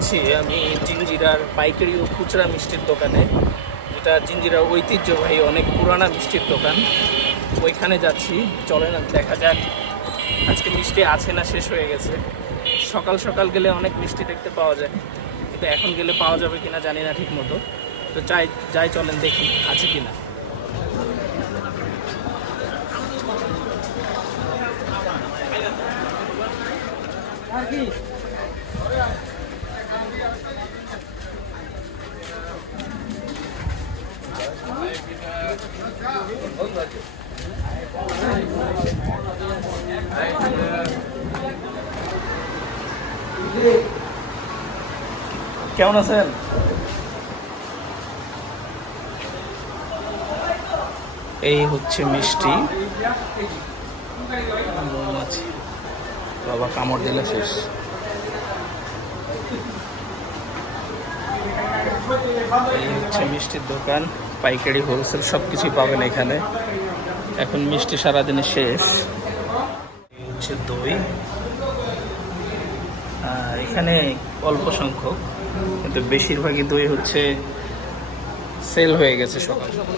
যাচ্ছি আমি জিঞ্জিরার পাইকারি ও খুচরা মিষ্টির দোকানে, যেটা জিঞ্জিরার ঐতিহ্যবাহী অনেক পুরানা মিষ্টির দোকান। ওইখানে যাচ্ছি, চলেন দেখা যাক আজকে মিষ্টি আছে না শেষ হয়ে গেছে। সকাল সকাল গেলে অনেক মিষ্টি দেখতে পাওয়া যায়, কিন্তু এখন গেলে পাওয়া যাবে কিনা জানি না ঠিক মতো। তো যাই চলেন দেখি আছে কিনা। কেমন আছেন? এই হচ্ছে মিষ্টি। বাবা কামড় দিলে শেষ। এই হচ্ছে মিষ্টির দোকান, পাইকারি হোলসেল সব কিছুই পাবেন এখানে। এখন মিষ্টি সারাদিনে শেষ। এই হচ্ছে দই, এখানে অল্প সংখ্যক, কিন্তু বেশিরভাগই দই হচ্ছে সেল হয়ে গেছে সকাল সকাল।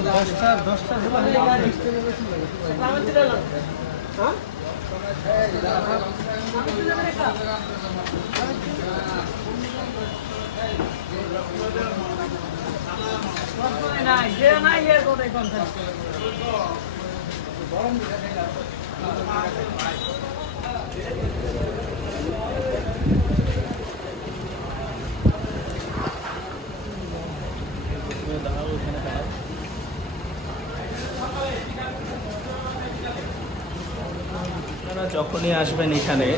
আপনারা যখনই আসবেন এখানে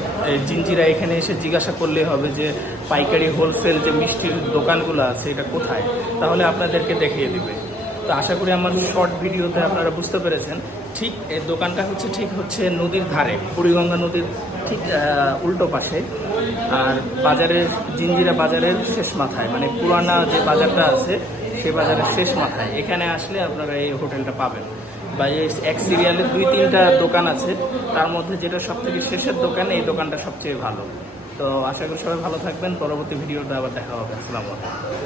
জিঞ্জিরা, এখানে এসে জিজ্ঞাসা করলে হবে যে পাইকারি হোলসেল যে মিষ্টির দোকানগুলো আছে এটা কোথায়, তাহলে আপনাদেরকে দেখিয়ে দিবে। তো আশা করি আমার শর্ট ভিডিওতে আপনারা বুঝতে পেরেছেন। ঠিক এই দোকানটা হচ্ছে নদীর ধারে, বুড়িগঙ্গা নদীর ঠিক উল্টো পাশে। আর বাজারের, জিঞ্জিরা বাজারের শেষ মাথায়, মানে পুরানা যে বাজারটা আছে সে বাজারের শেষ মাথায়। এখানে আসলে আপনারা এই হোটেলটা পাবেন। বা এই এক সিরিয়ালে 2-3টা দোকান আছে, তার মধ্যে যেটা সবথেকে শেষের দোকান, এই দোকানটা সবচেয়ে ভালো। তো আশা করি সবাই ভালো থাকবেন। পরবর্তী ভিডিওটা আবার দেখা হবে। আসসালামু আলাইকুম।